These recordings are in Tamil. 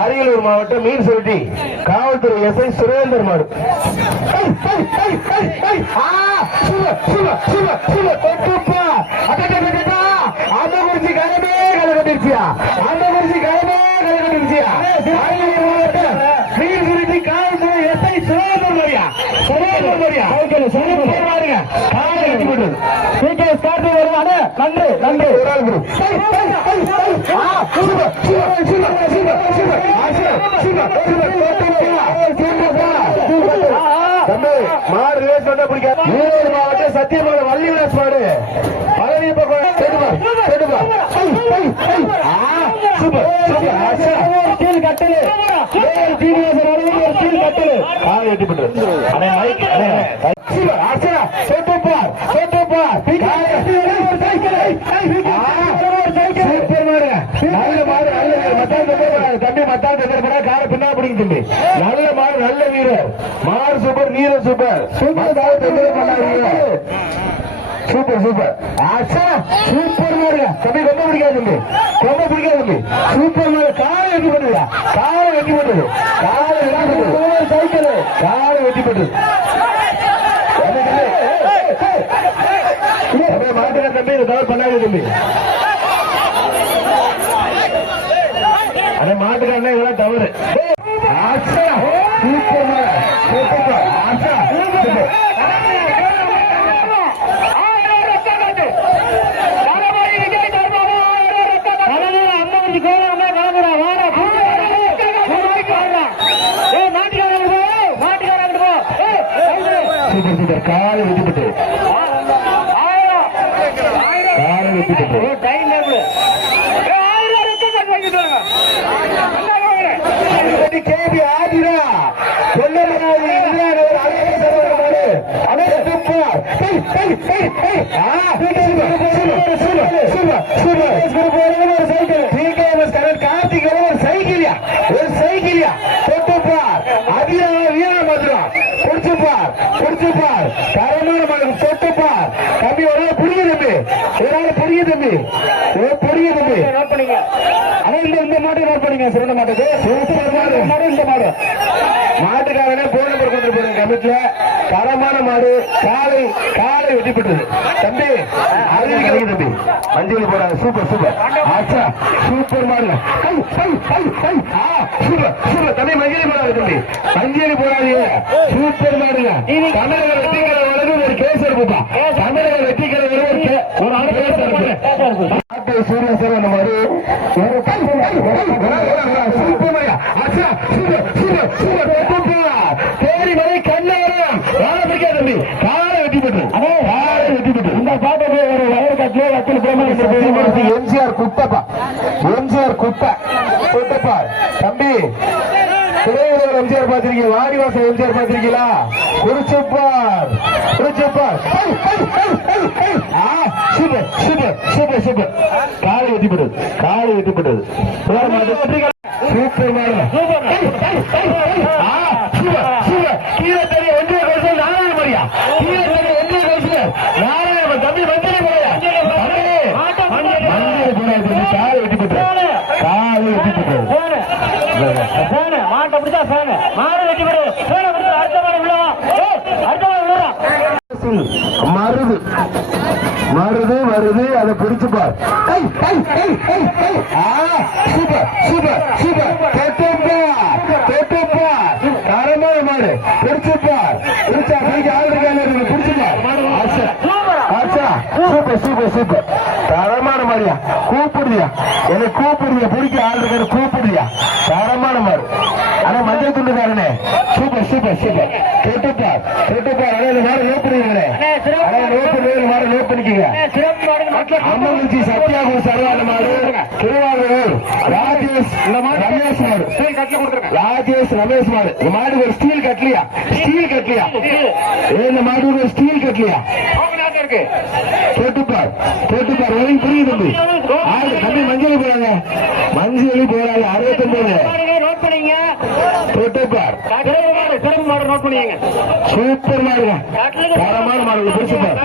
அரியலூர் மாவட்டம் மீன் சுருட்டி காவல்துறை எஸ்ஐ சுரேந்தர் மாடு. அந்த குறிச்சி கலமே கலகட்டிருச்சியா, அந்த குறிச்சி கலமே கலகட்டிருச்சியா. அரியலூர் மாவட்டம் மீன் சுருட்டி காவல்துறை எஸ்ஐ சுரேந்தர் மாரியா, சுரேந்தர் மாரியா பாருங்க. காலை வெட்டி போட்டது நன்று நன்று ஒரு ஆள் குரு. மாடு ரேஸ் பண்ண பிடிக்காது. ஈரோடு மாவட்டம் சத்தியமங்கலம் வள்ளி விலாஸ் மாடு பழனி பக்கம் கட்டலு காலை வெட்டி போட்டு தம்பி மத்தாள் காலை பின்னா பிடிக்கும் தம்பி. நல்ல மாடு, நல்ல வீரர் மாடு. சூப்பர் வீரர், super super super super super மாடு தம்பி. ரொம்ப பிடிக்காது தம்பி, ரொம்ப பிடிக்காது தம்பி. சூப்பர் மாடு. காலை வெட்டி போட்டுதா, காலை வெட்டி போட்டது, காலை வெட்டி போட்டது, சைக்கிள் காலை வெட்டி போட்டது. மாட்டுக்க தம்பி, இதை தவறு பண்ணாது தம்பி. அதே மாட்டுக்காரனே இதெல்லாம் தவறு. காலை வெட்டிப்பட்டு காலை வெட்டிப்பட்டு கேபி ஆதிரா கொல்லமனாதி கார்த்திக் சைக்கிளியா, ஒரு சைக்கிளியா தொட்டுப்பார். அதிரா வீர மதுரா புடிச்சுப்பார், புடிச்சுப்பார். தரமான மகன் தொட்டுப்பார். தம்பி ஒரு நாள் புரிய தம்பி, ஒரு நாள் புரிய தம்பி, புரிய தம்பி. ஆனா இந்த மாட்டு நோட் பண்ணிங்க. சிறந்த மாட்டுக்கு சூப்பர் மாடு, இந்த மாடு மாட்டுக்காரனே போன் நம்பர் கொண்டு போறேன் கமிட்டில. தரமான மாடு. காலை காலை வெட்டிப்பட்டது தம்பி. அறிவிக்க தம்பி மஞ்சள் போறாங்க. சூப்பர் சூப்பர் ஆச்சா சூப்பர் மாடு. சூப்பர் சூப்பர் தம்பி. மஞ்சள் போறாங்க தம்பி, மஞ்சள் போறாதீங்க. சூப்பர் மாடுங்க. தமிழக வெற்றிக்கலை வழங்கு ஒரு கேஸ் எடுப்பா. தமிழக வெற்றிக்கலை ஒரு சூரியன் சார் அந்த மாதிரி தேடி மலை கண்ணவரம் வாழ பிடிக்காது தம்பி. காலை வெட்டி போட்டு காலை வெட்டி போட்டு இந்த பாட்டு ஒரு வயல் எம்ஜிஆர் குட்டப்பா, எம்ஜிஆர் குட்டை குட்டப்பா தம்பி. திரையுலக எம்ஜிஆர் பார்த்திருக்கீங்க, வாடிவாசல் எம்ஜிஆர் பார்த்திருக்கீங்களா? குறிச்சுப்பார், குறிச்சுப்பார். Super super super super. காலை வெட்டிப்பட்டது, காலை வெட்டிப்பட்டது. சூப்பர் மாடு, சூப்பர் சூப்பர். கீழே தெரிய ஒன்றிய கௌசல் நாராயணமரியா, கீழே தெரிய ஒன்றிய கௌசல் நாராயண தம்பி. மஞ்சள் போயா மஞ்சள் போயா. காலை வெட்டிப்பட்டது, காலை வெட்டிப்பட்டது. மாட்டை பிடிச்சா ஃபேன் மாடு வெட்டி போடு. அடுத்த மாடு விழுவா, அடுத்த மாடு விழுவா. மருது மருது வருது, அதை பிடிச்சுப்பார். Super super super. தரமான மாடு. பிடிச்சுப்பார், பிடிச்சா பிடிக்க ஆள் இருக்காங்க. பிடிச்சுப்பார். Super super super. தரமான மாடியா. கூப்பிடுதியா, எனக்கு கூப்பிடுதியா, பிடிக்க ஆள் இருக்காரு கூப்பிடுதியா. தரமான மாடு. ஆனா மஞ்சள் துண்டுக்காரனே சூப்பர் சூப்பர் சூப்பர். கேட்டுப்பார் கேட்டுப்பார். அண்ணா மாடு நோட் பண்ணிக்கிறேன். மாடு நோட் பண்ணிக்கங்க. அம்மங்குச்சி சத்யாகுரு சரவான மாடு. திருவாரூர் ராஜேஷ் ரமேஷ் மாடு. ராஜேஷ் ரமேஷ் மாடு. இந்த மாடு ஒரு ஸ்டீல் கட்டலையா, ஸ்டீல் கட்டலையா. இந்த மாடு ஒரு ஸ்டீல் கட்டலையா. கேட்டுப்பார் கேட்டுப்பார். உனக்கு புரியுது தம்பி. தம்பி மஞ்சள் போறாங்க, மஞ்சள் போறாங்க. 69 கேட்டுப்பார். நோட் பண்ணிக்கங்க. சூப்பர் மாடுங்க, தரமான மாடு. பிடிச்சுப்பார்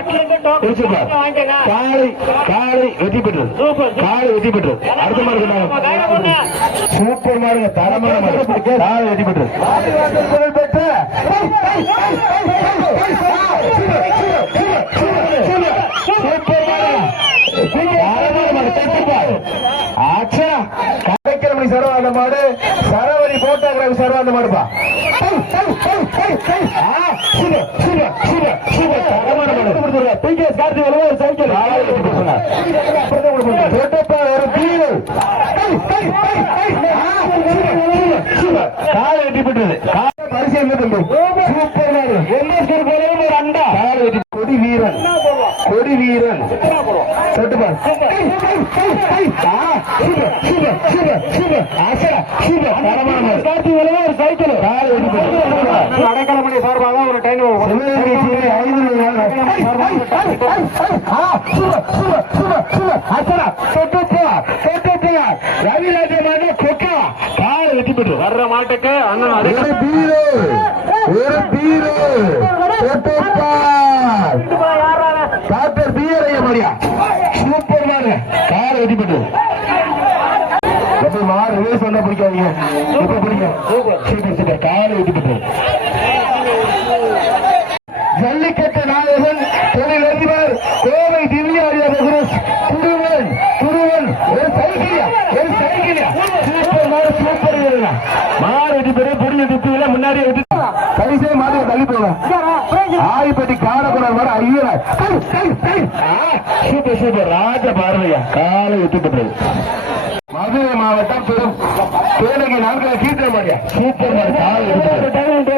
காலை காலை வெற்றி பெற்றது, காலை வெற்றி பெற்றது. அடுத்த மாடு சூப்பர் மாடுங்க, தரமான மாடு, காலை வெற்றி பெற்றது. பெற்ற கடைக்கிழமை சரவாண்ட மாடு, சரவரி போட்டாங்கிற சரவாண்ட மாடுப்பா. காலை வெட்டி பெற்றது. பரிசு என்ன தம்பி? சூப்பர் மாடு. ஒரு அண்டா காலை வெட்டி. கொடி வீரன், கொடி வீரன் தொட்டுப்பார். அடைக்கலமணி சார்பாக ஒரு டைம் ரவிராஜமான கொக்கா காலை வெட்டி பெற்று வர்ற மாட்டுக்கு அண்ணன் ஒரு பீரோ டாக்டர் பிஆர் மரியா சூப்பர் மாடு காலை வெட்டி பெற்று. மாறு ரிவேஸ் வந்தா பிடிக்காதீங்க, இப்ப பிடிக்கும். சூப்பர் சூப்பர் காலை வெட்டி பெற்று. ஜல்லிக்கட்டு நாயகன் தொழிலதிபர் கோவை திவ்யா துருவன் துருவன் ஒரு சைக்கிளியா, ஒரு சைக்கிளியா. சூப்பர் மாடு, சூப்பர் மாடு வெட்டி பெற்று. புரிஞ்ச துப்பியில முன்னாடியே வெட்டி கடைசியே மாடு தள்ளி போவேன். ஆயிப்பட்டி காரக்குணர் மாடு ஐயர். சூப்பர் சூப்பர் ராஜ பார்வையா காலை வெட்டி பெற்றது. மதுரை மாவட்டம் பெரும் தேனகி நான்கு கீழ்த்த மாடியா சூப்பர் மாடு காலை வெட்டி பெற்றது.